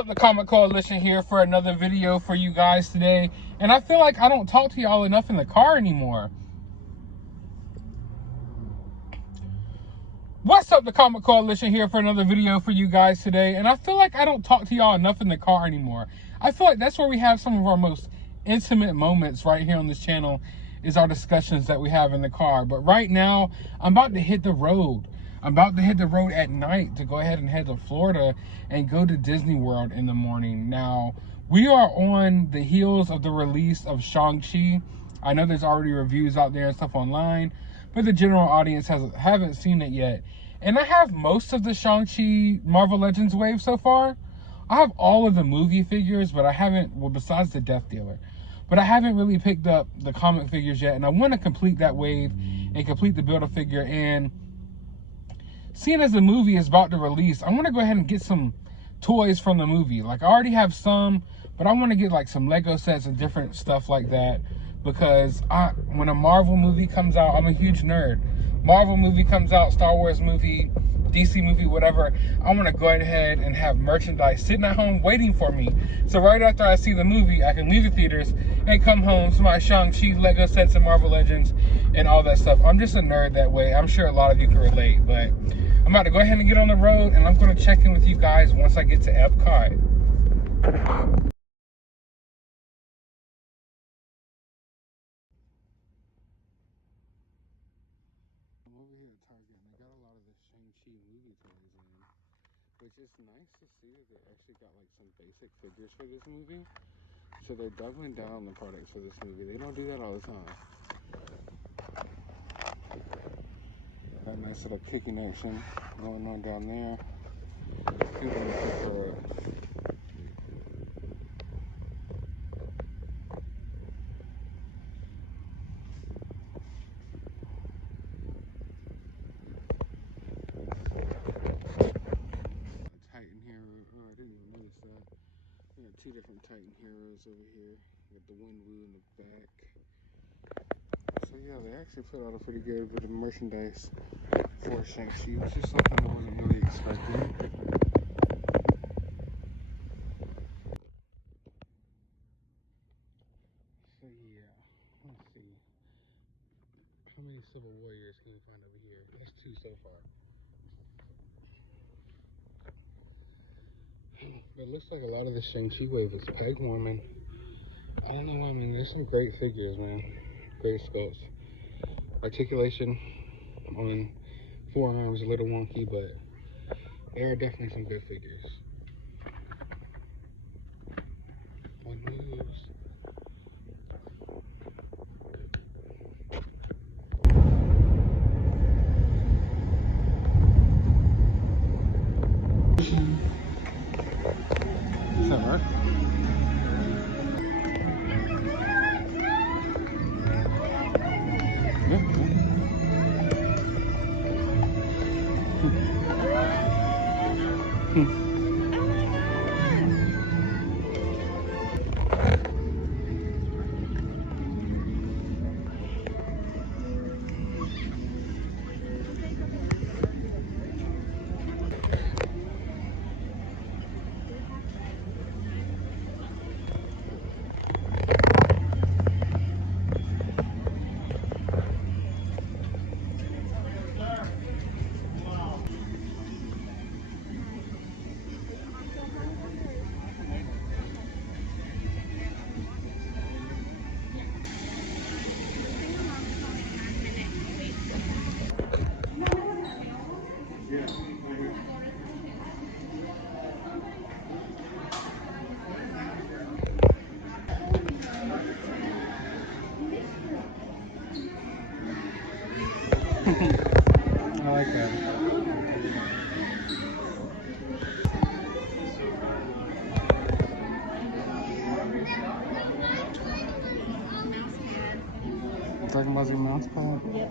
up, the Comic Coalition here for another video for you guys today. And I feel like I don't talk to y'all enough in the car anymore. What's up, the Comic Coalition here for another video for you guys today. And I feel like I don't talk to y'all enough in the car anymore. I feel like that's where we have some of our most intimate moments right here on this channel, is our discussions that we have in the car. But right now, I'm about to hit the road. I'm about to hit the road at night to go ahead and head to Florida and go to Disney World in the morning. Now, we are on the heels of the release of Shang-Chi. I know there's already reviews out there and stuff online, but the general audience haven't seen it yet. And I have most of the Shang-Chi Marvel Legends wave so far. I have all of the movie figures, but I haven't, well, besides the Death Dealer. But I haven't really picked up the comic figures yet, and I want to complete that wave and complete the Build-A-Figure. And seeing as the movie is about to release, I want to go ahead and get some toys from the movie. Like, I already have some, but I want to get like some Lego sets and different stuff like that, because when a Marvel movie comes out, I'm a huge nerd. Marvel movie comes out, Star Wars movie, DC movie, whatever, I want to go ahead and have merchandise sitting at home waiting for me. So right after I see the movie, I can leave the theaters and come home to my Shang-Chi Lego sets and Marvel Legends and all that stuff. I'm just a nerd that way. I'm sure a lot of you can relate, but I'm about to go ahead and get on the road, and I'm going to check in with you guys once I get to Epcot. I'm over here at Target, and they got a lot of the Shang-Chi movie toys in, which is nice to see that they actually got like some basic figures for this movie. So they're doubling down on the products for this movie. They don't do that all the time. That nice little kicking action going on down there. People gonna pick her up. Titan hero. Oh, I didn't even notice that. We got two different Titan heroes over here with the Wind Woo in the back. So yeah, they actually put out a pretty good bit of merchandise for Shang-Chi, which is something I wasn't really expecting. So yeah, let's see. How many Civil Warriors can you find over here? That's two so far. But it looks like a lot of the Shang-Chi wave is peg warming. I don't know, I mean, there's some great figures, man. Great sculpts. Articulation on forearms a little wonky, but there are definitely some good figures. One moves. Is that right? I like that. Talking about your mouse pad? Yep.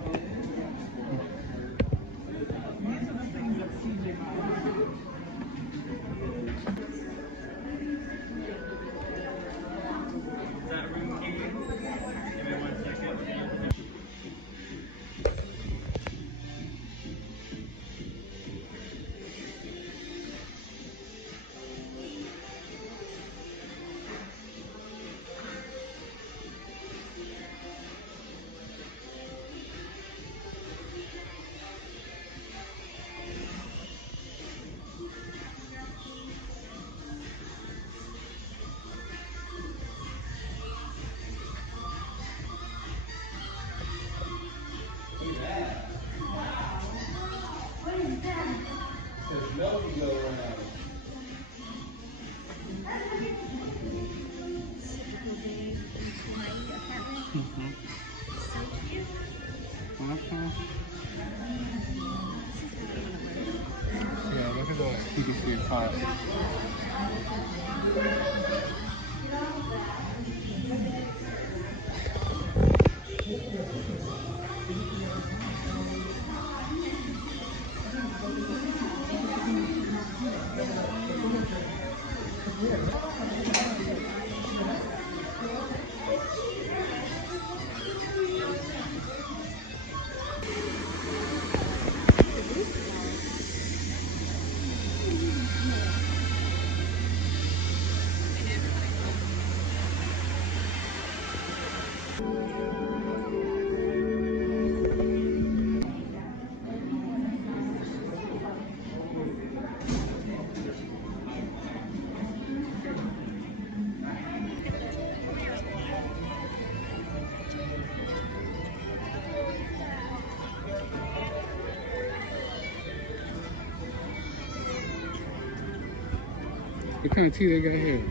What kind of tea they got here?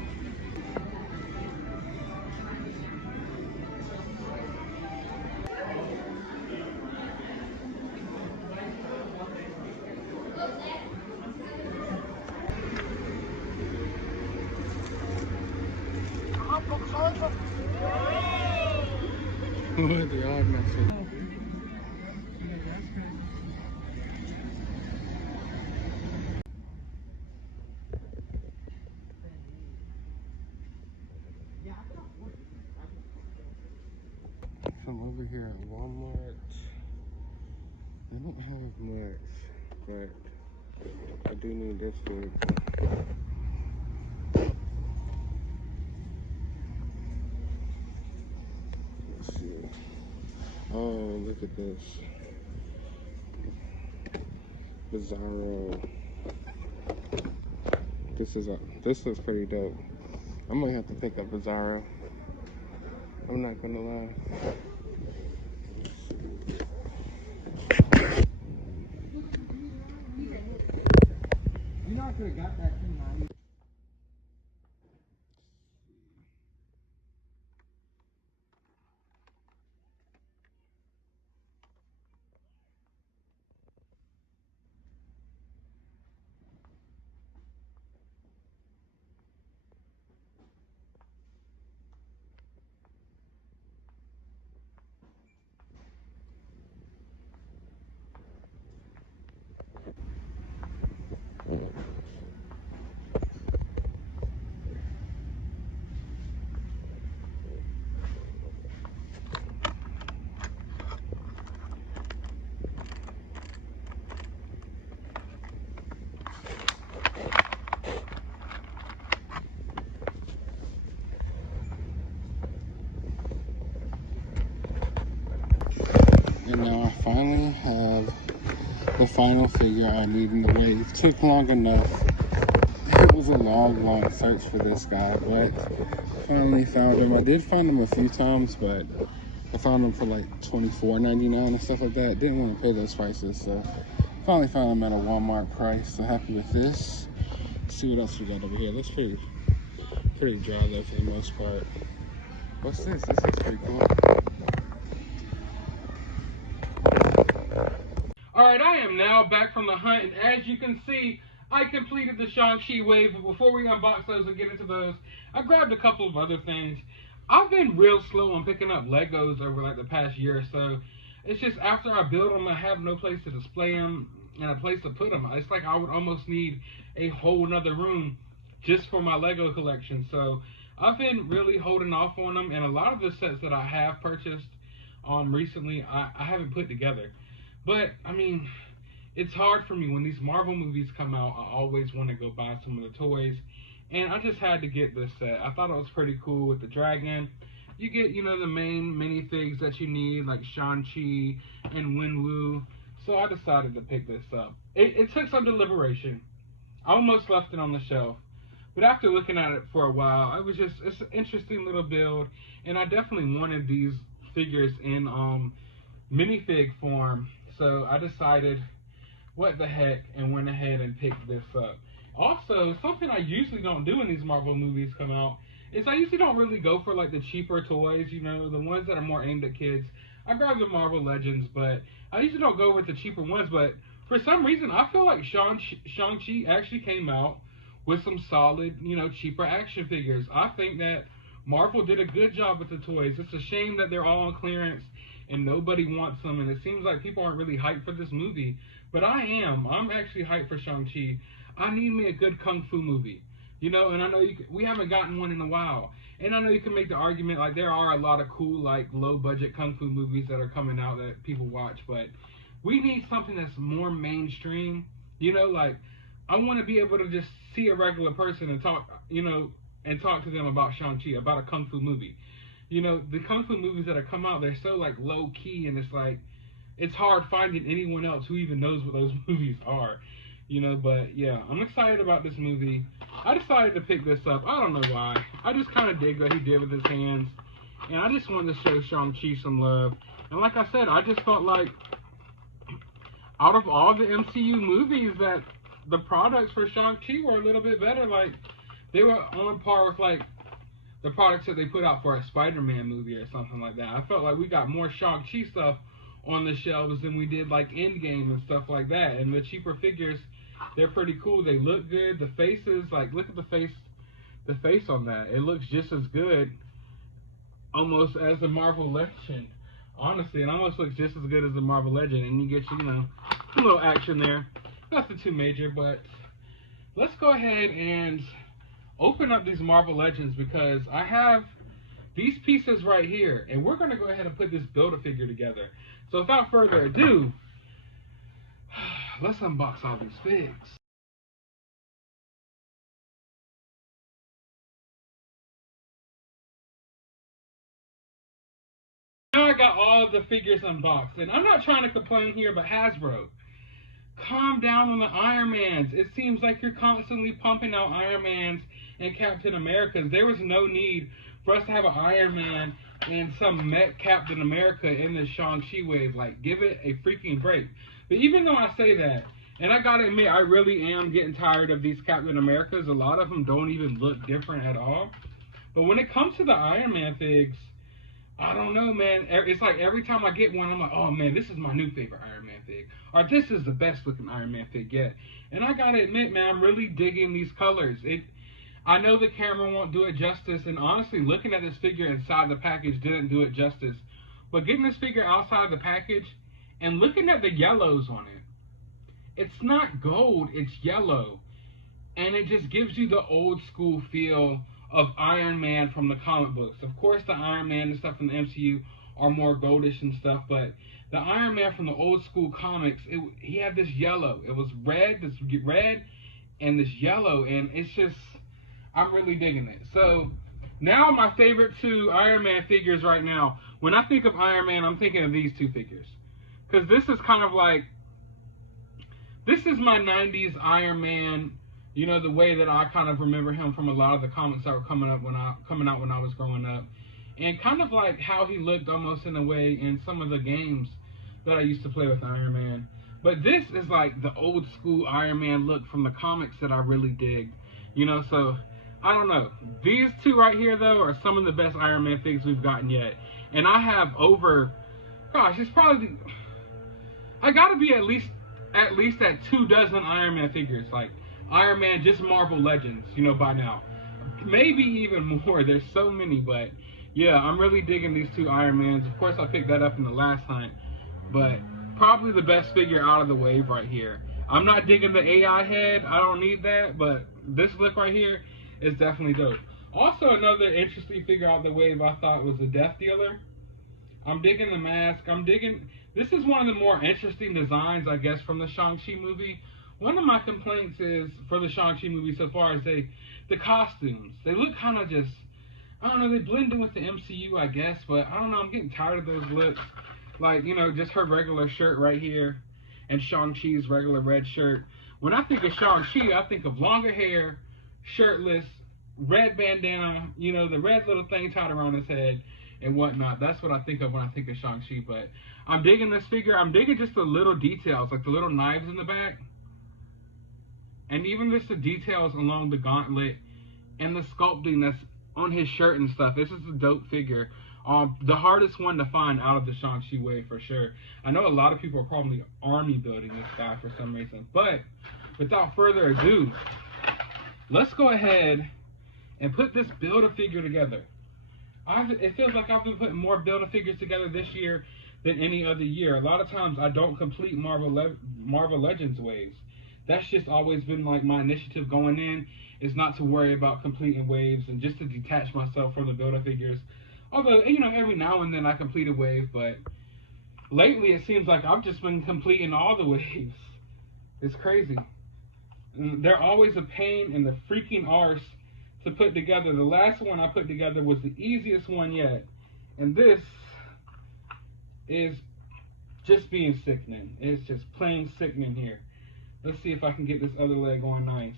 What the odd message? I'm over here at Walmart. They don't have much, but I do need this food. Let's see. Oh, look at this. Bizarro. This looks pretty dope. I might have to pick up Bizarro. I'm not gonna lie. You know I could have got that too. And now I finally have the final figure I need in the wave. Took long enough. It was a long search for this guy, but finally found him. I did find him a few times, but I found him for like $24.99 and stuff like that. Didn't want to pay those prices, so finally found him at a Walmart price. So happy with this. Let's see what else we got over here. Looks pretty dry though for the most part. What's this? This looks pretty cool. Alright, I am now back from the hunt, and as you can see, I completed the Shang-Chi wave, but before we unbox those and get into those, I grabbed a couple of other things. I've been real slow on picking up Legos over like the past year or so. It's just after I build them, I have no place to display them and a place to put them. It's like I would almost need a whole nother room just for my Lego collection. So I've been really holding off on them, and a lot of the sets that I have purchased recently, I haven't put together. But, I mean, it's hard for me when these Marvel movies come out. I always want to go buy some of the toys. And I just had to get this set. I thought it was pretty cool with the dragon. You get, you know, the main minifigs that you need, like Shang-Chi and Wenwu. So I decided to pick this up. It took some deliberation. I almost left it on the shelf. But after looking at it for a while, it's an interesting little build. And I definitely wanted these figures in minifig form. So I decided, what the heck, and went ahead and picked this up. Also, something I usually don't do when these Marvel movies come out is I usually don't really go for like the cheaper toys, you know, the ones that are more aimed at kids. I grab the Marvel Legends, but I usually don't go with the cheaper ones. But for some reason, I feel like Shang-Chi actually came out with some solid, cheaper action figures. I think that Marvel did a good job with the toys. It's a shame that they're all on clearance and nobody wants them, and it seems like people aren't really hyped for this movie. But I am. I'm actually hyped for Shang-Chi. I need me a good kung fu movie. And I know we haven't gotten one in a while. And I know you can make the argument, like, there are a lot of cool, like, low-budget kung fu movies that are coming out that people watch, but we need something that's more mainstream. Like, I want to be able to just see a regular person and talk, and talk to them about Shang-Chi, about a kung fu movie. The kung fu movies that have come out, they're so, like, low-key, and it's like, it's hard finding anyone else who even knows what those movies are. But yeah, I'm excited about this movie. I decided to pick this up. I don't know why. I just kind of dig what he did with his hands. And I just wanted to show Shang-Chi some love. And like I said, I just felt like out of all the MCU movies that the products for Shang-Chi were a little bit better. Like, they were on par with, like, the products that they put out for a Spider-Man movie or something like that. I felt like we got more Shang-Chi stuff on the shelves than we did, like, Endgame and stuff like that. And the cheaper figures, they're pretty cool. They look good. The faces, like, look at the face on that. It looks just as good almost as the Marvel Legend. Honestly, it almost looks just as good as the Marvel Legend. And you get, a little action there. Nothing too major, but let's go ahead and open up these Marvel Legends, because I have these pieces right here, and we're going to go ahead and put this Build-A-Figure together. So without further ado, let's unbox all these figs. Now I got all of the figures unboxed, and I'm not trying to complain here, but Hasbro, calm down on the Iron Mans. It seems like you're constantly pumping out Iron Mans and Captain Americas. There was no need for us to have an Iron Man and some mech Captain America in this Shang-Chi wave. Like, give it a freaking break. But even though I say that, and I gotta admit, I really am getting tired of these Captain Americas. A lot of them don't even look different at all. But when it comes to the Iron Man figs, I don't know, man. It's like every time I get one, I'm like, oh man, this is my new favorite Iron Man fig. Or this is the best looking Iron Man fig yet. And I gotta admit, man, I'm really digging these colors. I know the camera won't do it justice, and honestly, looking at this figure inside the package didn't do it justice. But getting this figure outside the package and looking at the yellows on it, it's not gold, it's yellow. And it just gives you the old school feel of Iron Man from the comic books. Of course, the Iron Man and stuff from the MCU are more goldish and stuff, but the Iron Man from the old school comics, he had this yellow. It was red, and this yellow, and it's just, I'm really digging it. So now my favorite two Iron Man figures right now. When I think of Iron Man, I'm thinking of these two figures, because this is kind of like, this is my 90s Iron Man. The way that I kind of remember him from a lot of the comics that were coming out when I was growing up, and kind of like how he looked almost in a way in some of the games that I used to play with Iron Man. But this is like the old school Iron Man look from the comics that I really dig. So I don't know. These two right here though are some of the best Iron Man figs we've gotten yet, and I have over, gosh, it's probably, I gotta be at least at 24 Iron Man figures, like Iron Man, just Marvel Legends, by now. Maybe even more. There's so many, but yeah, I'm really digging these two Iron Mans. Of course, I picked that up in the last hunt, but probably the best figure out of the wave right here. I'm not digging the AI head. I don't need that, but this look right here is definitely dope. Also, another interesting figure out of the wave I thought was the Death Dealer. I'm digging the mask. This is one of the more interesting designs, I guess, from the Shang-Chi movie. One of my complaints is, for the Shang-Chi movie so far, is the costumes. They look kind of just, I don't know, they blend in with the MCU, I guess, but I don't know, I'm getting tired of those looks. Like, just her regular shirt right here, and Shang-Chi's regular red shirt. When I think of Shang-Chi, I think of longer hair, shirtless, red bandana, the red little thing tied around his head and whatnot. That's what I think of when I think of Shang-Chi. But I'm digging this figure. I'm digging just the little details, like the little knives in the back. And even just the details along the gauntlet and the sculpting that's on his shirt and stuff. This is a dope figure. The hardest one to find out of the Shang-Chi wave for sure. I know a lot of people are probably army building this guy for some reason. But without further ado, let's go ahead and put this Build-A-Figure together. It feels like I've been putting more Build-A-Figures together this year than any other year. A lot of times I don't complete Marvel Legends waves. That's just always been like my initiative going in, is not to worry about completing waves and just to detach myself from the Build-A-Figures. Although, you know, every now and then I complete a wave, but lately it seems like I've just been completing all the waves. It's crazy. And they're always a pain in the freaking arse to put together. The last one I put together was the easiest one yet. And this is just being sickening. It's just plain sickening here. Let's see if I can get this other leg on nice.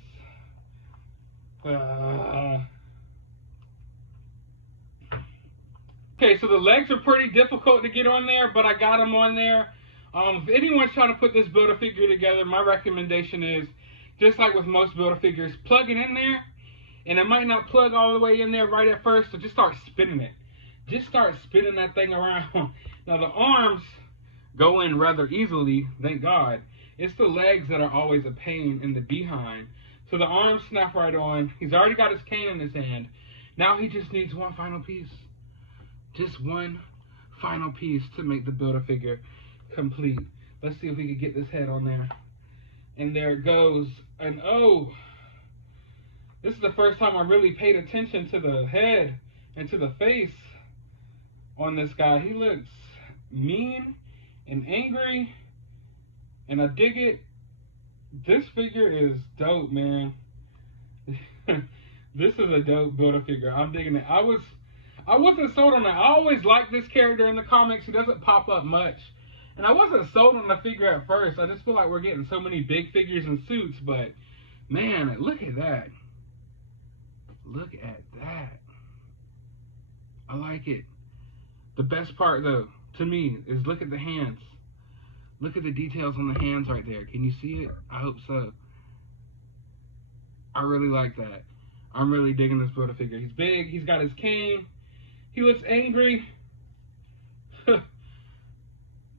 Okay, so the legs are pretty difficult to get on there, but I got them on there. If anyone's trying to put this Build-A-Figure together, my recommendation is, just like with most Build-A-Figures, plug it in there, and it might not plug all the way in there right at first, so just start spinning it. Just start spinning that thing around. Now the arms go in rather easily, thank God. It's the legs that are always a pain in the behind. So the arms snap right on. He's already got his cane in his hand. Now he just needs one final piece. Just one final piece to make the Build-A-Figure complete. Let's see if we can get this head on there. And there it goes. And oh, this is the first time I really paid attention to the head and to the face on this guy. He looks mean and angry, and I dig it. This figure is dope, man. This is a dope Build-A-Figure. I'm digging it. I wasn't sold on it. I always liked this character in the comics. He doesn't pop up much. And I wasn't sold on the figure at first. I just feel like we're getting so many big figures and suits. But, man, look at that. Look at that. I like it. The best part, though, to me, is look at the hands. Look at the details on the hands right there. Can you see it? I hope so. I really like that. I'm really digging this Build-A-Figure. He's big. He's got his cane. He looks angry.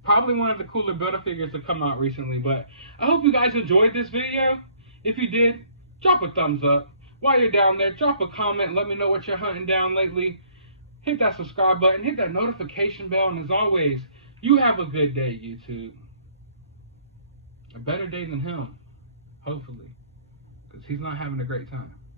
Probably one of the cooler Build-A-Figures to come out recently. But I hope you guys enjoyed this video. If you did, drop a thumbs up. While you're down there, drop a comment. Let me know what you're hunting down lately. Hit that subscribe button. Hit that notification bell. And as always, you have a good day, YouTube. A better day than him, hopefully, because he's not having a great time.